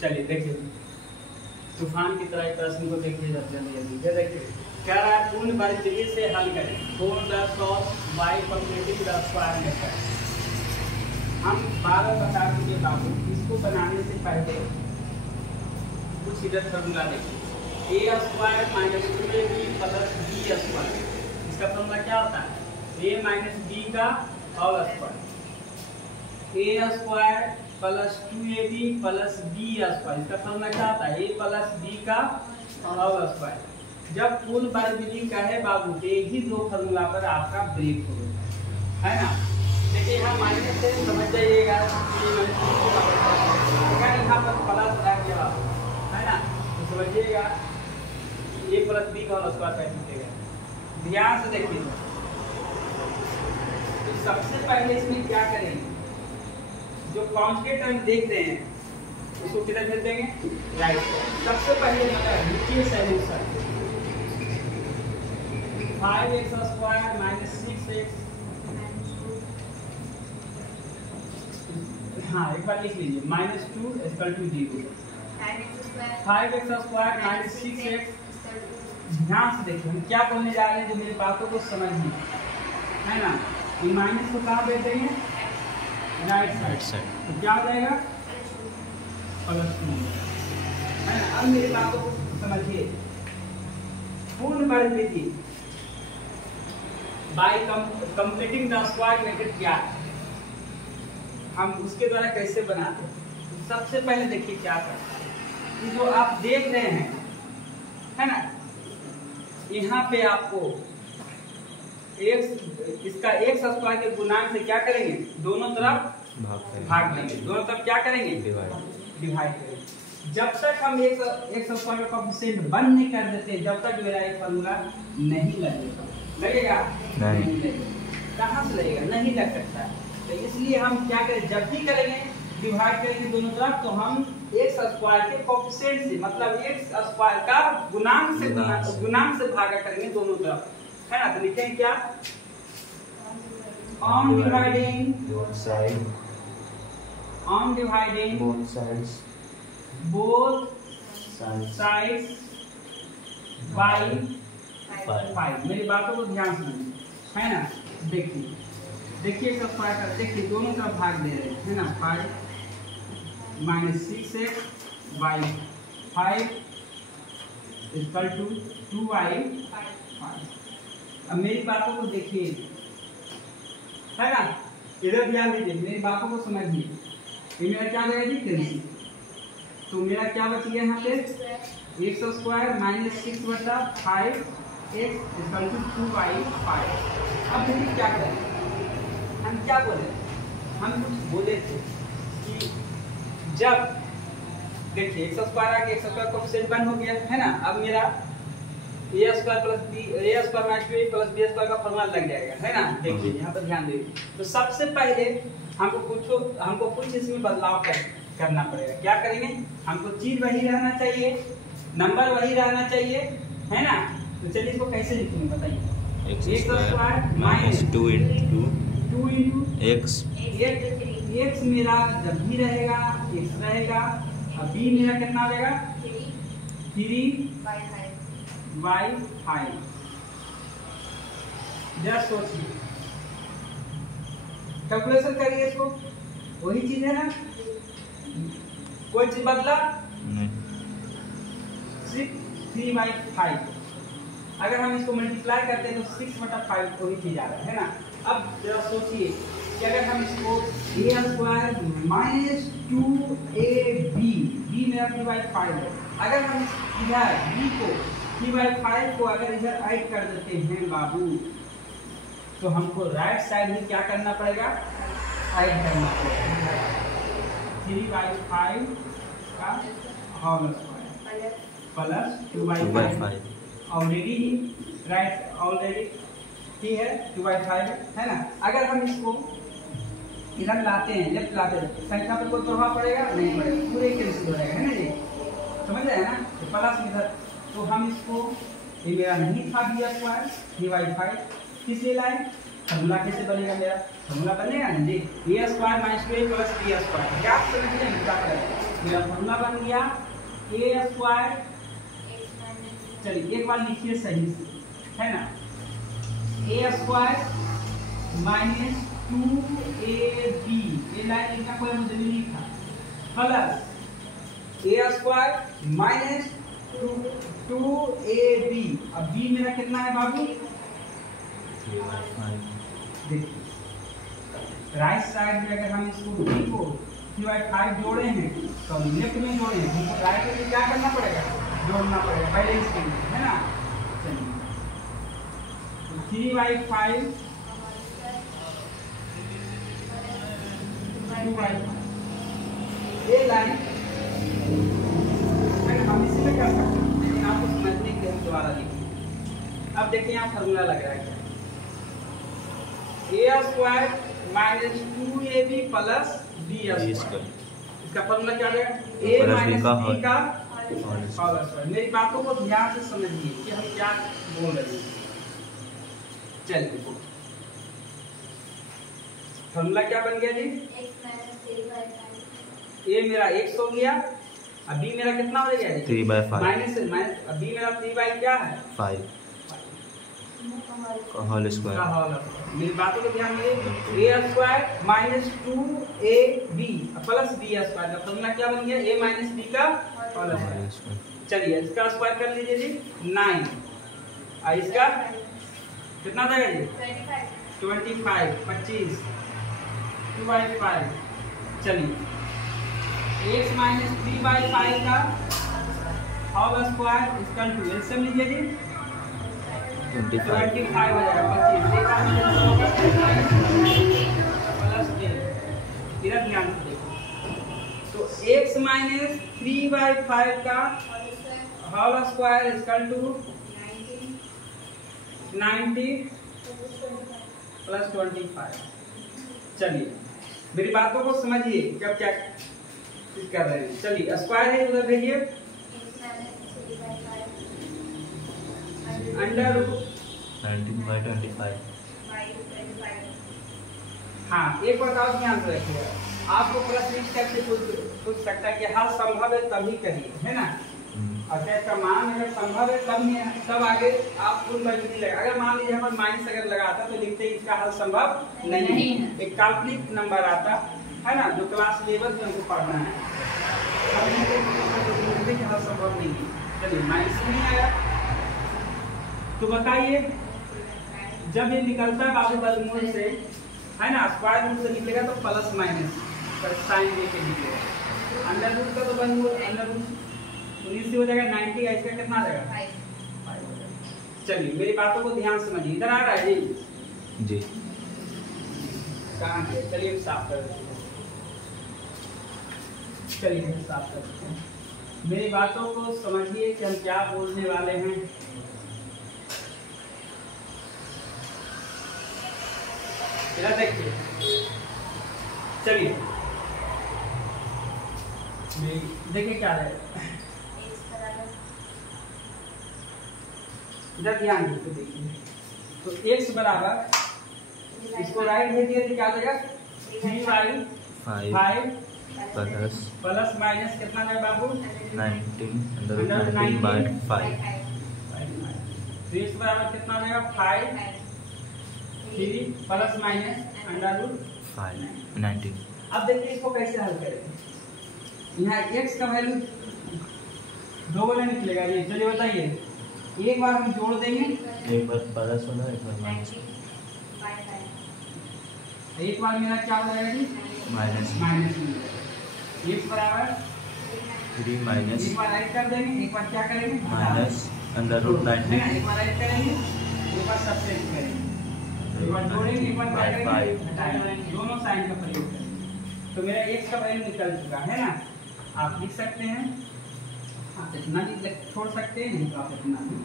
चलिए देखिए, तूफान की तरह प्रश्न को देखिए जल्दी जल्दी। ये देखिए कह रहा है पूर्ण वर्ग विधि से हल करें 4 + 100 y completing the square method. हम 12 बता चुके बाबू, इसको बनाने से पहले कुछ इधर फॉर्मूला देखिए, a² - 2ab + b²। इसका फॉर्मूला क्या होता है? a - b का whole square, a² + 2ab + b²। इसका फॉर्मूला क्या होता है? a + b का होल स्क्वायर। जब पूर्ण वर्ग विधि का है बाबू, एक ही दो फॉर्मूला पर आपका ब्रेक होगा, है ना। देखिए यहाँ माइनस से समझ जाइएगा, अगर यहाँ पर प्लस रह गया है ना, तो समझिएगा a + b का होल स्क्वायर कैसे मिलेगा। ध्यान से देखिए, तो सबसे पहले इसमें क्या करेंगे, जो कांस्टेंट हम देख रहे हैं उसको किधर भेज देंगे? राइट। सबसे पहले मतलब लिखिए सॉल्यूशन 5x² - 6x। हाँ एक बार लिख लीजिए, -2 = 0। 5x² - 6x। ध्यान से देखिए हम क्या बोलने जा रहे हैं, जो मेरी बातों को समझिए, है ना। ये माइनस को कहाँ भेज देंगे? Right side. तो क्या हो जाएगा? +2, है ना। अब मेरी बातों को समझिए, पूर्ण वर्ग विधि by completing the square method क्या है, हम उसके द्वारा कैसे बनाते हैं। तो सबसे पहले देखिए क्या करते हैं, ये जो आप देख रहे हैं है ना, यहाँ पे आपको इसका x² के गुणांक से क्या करेंगे? दोनों तरफ भाग देंगे, दोनों तरफ क्या करेंगे? डिवाइड करेंगे। जब तक हम x² का कोएफिशिएंट बंद नहीं कर देते, जब तक मेरा एक फॉर्मूला नहीं लगेगा। लगेगा? नहीं लगेगा। कहाँ से लगेगा? नहीं लग सकता है। तो इसलिए हम क्या करें, जब भी करेंगे डिवाइड करेंगे दोनों तरफ, तो हम x² के कोएफिशिएंट से, मतलब x² का गुणांक से भागा करेंगे दोनों तरफ, है ना। तो लिखेंगे क्या? on dividing both sides by 5। मेरी बातों को ध्यान से सुनिए, है ना। देखिए इसका स्क्वायर कर, देखिए दोनों तरफ भाग दे रहे हैं, है ना। 5 - 6x by 5 = 2y5। अब मेरी बातों को देखिए, है ना। इधर ध्यान दीजिए, मेरी बातों को समझिए। ये मेरा क्या रहेगा जी? कैंसिल। तो मेरा क्या बच गया यहाँ पे? x² - 6/5x = 2y5। अब देखिए क्या करें, हम क्या बोले, हम कुछ बोले थे कि जब देखिए x² आके x² कोएफिशिएंट 1 हो गया, है ना। अब मेरा a² + b a² - 2ab + b² का फॉर्मूला लग जाएगा, है ना। देखिए यहाँ पर ध्यान दीजिए। तो सबसे पहले हमको कुछ इसमें बदलाव करना पड़ेगा। क्या करेंगे? हमको चीज वही रहना चाहिए, नंबर वही रहना चाहिए, है ना। तो चलिए इसको कैसे लिखेंगे बताइए। x² - 2 × x मेरा जब भी रहेगा x रहेगा, और b मेरा कितना हो जाएगा? 3y5। जरा सोचिए, कैलकुलेशन करिए इसको, वही चीज है ना, कोई चीज बदला नहीं। सिर्फ 3/5। अगर हम इसको मल्टीप्लाई करते हैं तो 6/5 वही चीज आ रहा है ना। अब जरा सोचिए कि अगर हम इसको a² - 2ab, b मेरा 3/5 है, अगर हम इधर b को 3/5 को अगर इधर ऐड कर देते हैं बाबू, तो हमको राइट साइड में क्या करना पड़ेगा? ऐड करना पड़ेगा 3/5 का whole square plus 2/5। Already right, already ठीक है, 2/5 है ना। अगर हम इसको इधर लाते हैं, लेफ्ट लाते हैं, संख्या पर कोई प्रभाव पड़ेगा? नहीं पड़ेगा, पूरे कैंसिल हो जाएगा, है ना जी। समझ रहे हैं ना। तो प्लस इधर, तो हम इसको, ये मेरा नहीं था b² 3/5, किस लिए लाए? फॉर्मूला कैसे बनेगा मेरा? फॉर्मूला बनेगा ना जी, a² - 2a + b²। क्या समझ रहे हैं क्या करें? मेरा फॉर्मूला बन गया ए स्क्वायर, चलिए एक बार लिखिए सही से, है ना, ए स्क्वायर माइनस 2ab, ये लाइन लिखा कोई मुझे नहीं लिखा, प्लस ए स्क्वायर माइनस 2ab, अब b मेरा कितना है बाबू, देखिए राइट साइड में अगर हम इसको b को 3/5 जोड़े हैं तो लेफ्ट में जोड़े हैं, हमको राइट में क्या करना पड़ेगा, जोड़ना पड़ेगा पहले इसके लिए, है ना। चलिए 3/5 ये लाइन हम इसी में कर सकते हैं, लेकिन आपको समझने के लिए हम दोबारा लिखेंगे। अब देखिए यहाँ फॉर्मूला लग रहा है क्या, A square minus 2ab plus B square, इसका फॉर्मूला क्या रहेगा, a माइनस b का होल स्क्वायर। मेरी बातों को ध्यान से समझिए कि हम क्या बोल रहे हैं। चलिए फॉर्मूला क्या बन गया जी, a मेरा x हो गया, अब b मेरा कितना हो गया, 3/5 माइनस अब b मेरा 3 क्या है, 5 का होल स्क्वायर। मेरी बातों को ध्यान दीजिए, a square minus 2ab plus b square का फॉर्मूला क्या बन गया, a माइनस b का होल स्क्वायर। चलिए इसका स्क्वायर कर लीजिए जी 9, और इसका कितना देगा जी 25 25 2/5। चलिए x माइनस 3/5 का whole square equal to LCM लीजिए जी 25 हो जाएगा 25 प्लस इधर ध्यान से देखो, तो x माइनस 3/5 का whole square equal to 90 plus 25। चलिए मेरी बातों को समझिए कब क्या कर रहे हैं। चलिए स्क्वायर है उधर भेजिए, अंडर रूट 19/25। हाँ एक बात आप ध्यान से रखिएगा, आपको प्रश्न इस टाइप से पूछ सकता है कि हल संभव है तभी करिए, है ना। अच्छा इसका मान अगर संभव है तब आगे आप पूर्ण वैल्यू नहीं लगा, अगर मान लीजिए हमारे माइनस अगर लगाता तो लिखते हैं इसका हल संभव नहीं है, एक काल्पनिक नंबर आता है ना, जो क्लास लेवल में हमको पढ़ना है, हल संभव नहीं है। चलिए माइनस नहीं आया तो बताइए, जब ये निकलता है बाबू वर्गमूल से, है ना, स्क्वायर रूट से निकलेगा तो प्लस माइनस साइन दे के निकलेगा, अंडर रूट का तो वर्गमूल अंडर रूट 19 से हो जाएगा 90, इसका कितना आ जाएगा 5। चलिए मेरी बातों को ध्यान से समझिए, इधर आ रहा है जी कहाँ है, चलिए साफ कर देते हैं, चलिए साफ कर देते हैं। मेरी बातों को समझिए कि हम क्या बोलने वाले हैं। इधर देखिए, चलिए देखिए क्या है, इधर ध्यान दीजिए, देखिए तो x बराबर इसको राइट दे दिया तो क्या देगा 3/5 प्लस माइनस कितना है बाबू 19/5। तो x बराबर कितना देगा 5 3 प्लस माइनस अंडर रूट 5 19। अब देखिए इसको कैसे हल करेंगे, यहाँ x का वैल्यू दो बार निकलेगा ये, चलिए बताइए, एक बार हम जोड़ देंगे, एक बार प्लस होगा एक बार माइनस, एक बार मेरा क्या हो जाएगा जी माइनस x बराबर 3 माइनस एक बार ऐड कर देंगे, एक बार क्या करेंगे माइनस अंडर रूट 90, एक बार ऐड करेंगे, एक बार सब्ट्रैक्ट करेंगे, एक बार जोड़ेंगे, एक बार क्या करेंगे घटाएंगे, दोनों साइन का प्रयोग करेंगे। तो मेरा x का वैल्यू निकल चुका है ना, आप लिख सकते हैं, हाँ इतना भी छोड़ सकते हैं, नहीं तो आप इतना भी